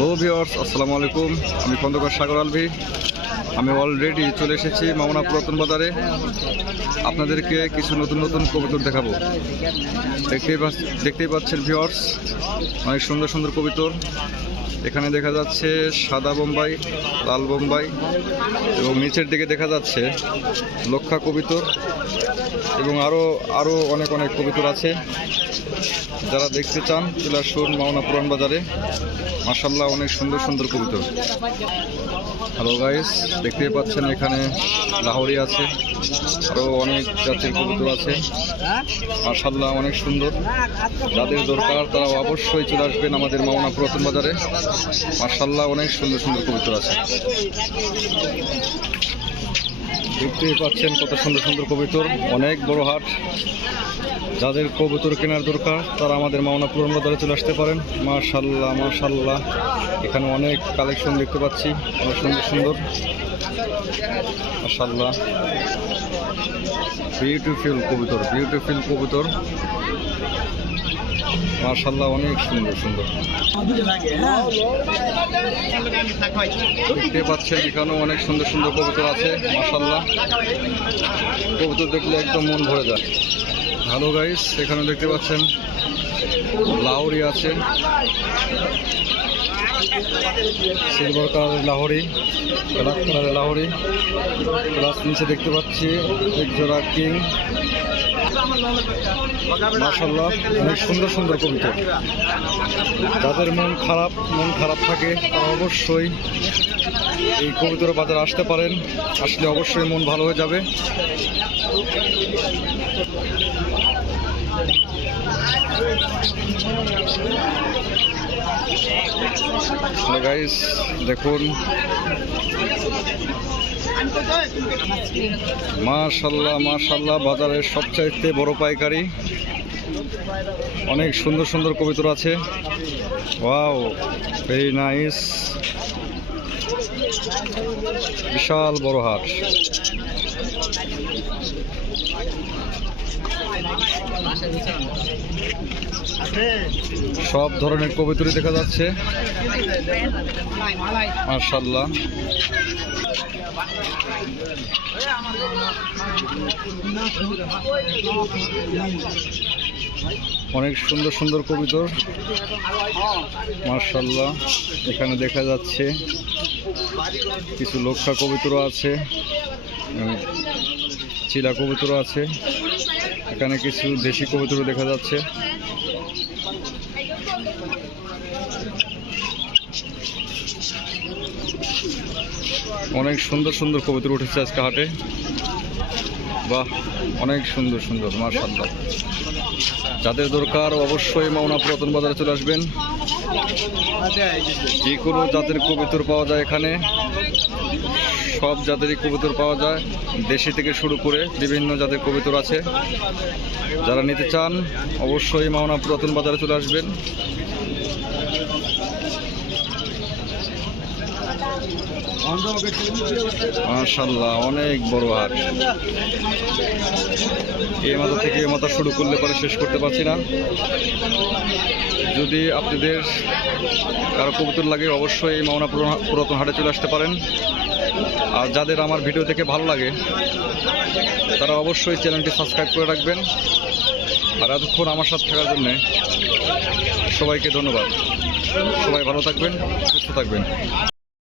Hello viewers, আসসালামু আলাইকুম। আমি খন্দকার সাগর আলভি। আমি অলরেডি চলে এসেছি মাওনা পুরাতন বাজারে। আপনাদেরকে কিছু নতুন নতুন কবুতর দেখাবো। দেখতেই পাচ্ছেন ভিউয়ার্স, অনেক সুন্দর সুন্দর কবুতর। এখানে দেখা যাচ্ছে সাদা বোম্বাই, লাল বোম্বাই এবং নিচের দিকে দেখা যাচ্ছে লক্ষা কবুতর এবং আরও অনেক অনেক কবুতর আছে। যারা দেখতে চান চলে আসুন মাওনা পুরান বাজারে। মাশাআল্লাহ, অনেক সুন্দর সুন্দর কবুতর। হ্যালো গাইস, দেখতেই পাচ্ছেন এখানে লাহোরি আছে, আরও অনেক জাতের কবুতর আছে। মাশাআল্লাহ, অনেক সুন্দর। যাদের দরকার তারা অবশ্যই চলে আসবেন আমাদের মাওনা পুরাতন বাজারে। মাশাআল্লাহ, অনেক সুন্দর সুন্দর কবুতর আছে। দেখতেই পাচ্ছেন কত সুন্দর সুন্দর কবুতর, অনেক বড় হাট। যাদের কবুতর কেনার দরকার তারা আমাদের মাওনা পুরান বাজারে চলে আসতে পারেন। মাশাআল্লাহ মাশাআল্লাহ, এখানে অনেক কালেকশন দেখতে পাচ্ছি, অনেক সুন্দর সুন্দর। মাশাআল্লাহ, বিউটিফুল কবুতর মাশাআল্লাহ, অনেক সুন্দর সুন্দর। দেখতে পাচ্ছেন এখানেও অনেক সুন্দর সুন্দর কবুতর আছে। মাশাআল্লাহ, কবুতর দেখলে একদম মন ভরে যায়। হ্যালো গাইস, এখানে দেখতে পাচ্ছেন লাহোরি আছে, সিলভার কালারের লাহোরি, ব্ল্যাক কালারের লাহোরি, প্লাস নিচে দেখতে পাচ্ছি এক জোড়া কিং। মাশাআল্লাহ, অনেক সুন্দর সুন্দর কবুতর। যাদের মন খারাপ থাকে তারা অবশ্যই এই কবুতর বাজারে আসতে পারেন। আসলে অবশ্যই মন ভালো হয়ে যাবে। গাইস দেখুন, মাশাআল্লাহ মাশাআল্লাহ, বাজারের সবচাইতে বড় পাইকারি। অনেক সুন্দর সুন্দর কবুতর আছে। Wow, very nice. বিশাল বড় হাট। সব ধরনের কবুতরই দেখা যাচ্ছে। মাশাআল্লাহ, অনেক সুন্দর সুন্দর কবুতর। মাশাআল্লাহ, এখানে দেখা যাচ্ছে কিছু লক্ষা কবুতরও আছে, চিলা কবুতরও আছে। এখানে কিছু দেশি কবুতরও দেখা যাচ্ছে। অনেক সুন্দর সুন্দর কবুতর উঠেছে আজকে হাটে। বাহ, অনেক সুন্দর সুন্দর। মাশাআল্লাহ, যাদের দরকার অবশ্যই মাওনা পুরাতন বাজারে চলে আসবেন। যে কোনো জাতের কবুতর পাওয়া যায় এখানে, সব জাতেরই কবুতর পাওয়া যায়। দেশি থেকে শুরু করে বিভিন্ন জাতের কবুতর আছে। যারা নিতে চান অবশ্যই মাওনা পুরাতন বাজারে চলে আসবেন। মাশাআল্লাহ, অনেক বড় হাট। এই মাথা থেকে এই মাথা শুরু করলে পরে শেষ করতে পারছি না। যদি আপনাদের কারো কবুতর লাগে অবশ্যই এই মাওনা পুরাতন হাটে চলে আসতে পারেন। আর যাদের আমার ভিডিও থেকে ভালো লাগে তারা অবশ্যই চ্যানেলটি সাবস্ক্রাইব করে রাখবেন। আর এতক্ষণ আমার সাথে থাকার জন্য সবাইকে ধন্যবাদ। সবাই ভালো থাকবেন, সুস্থ থাকবেন।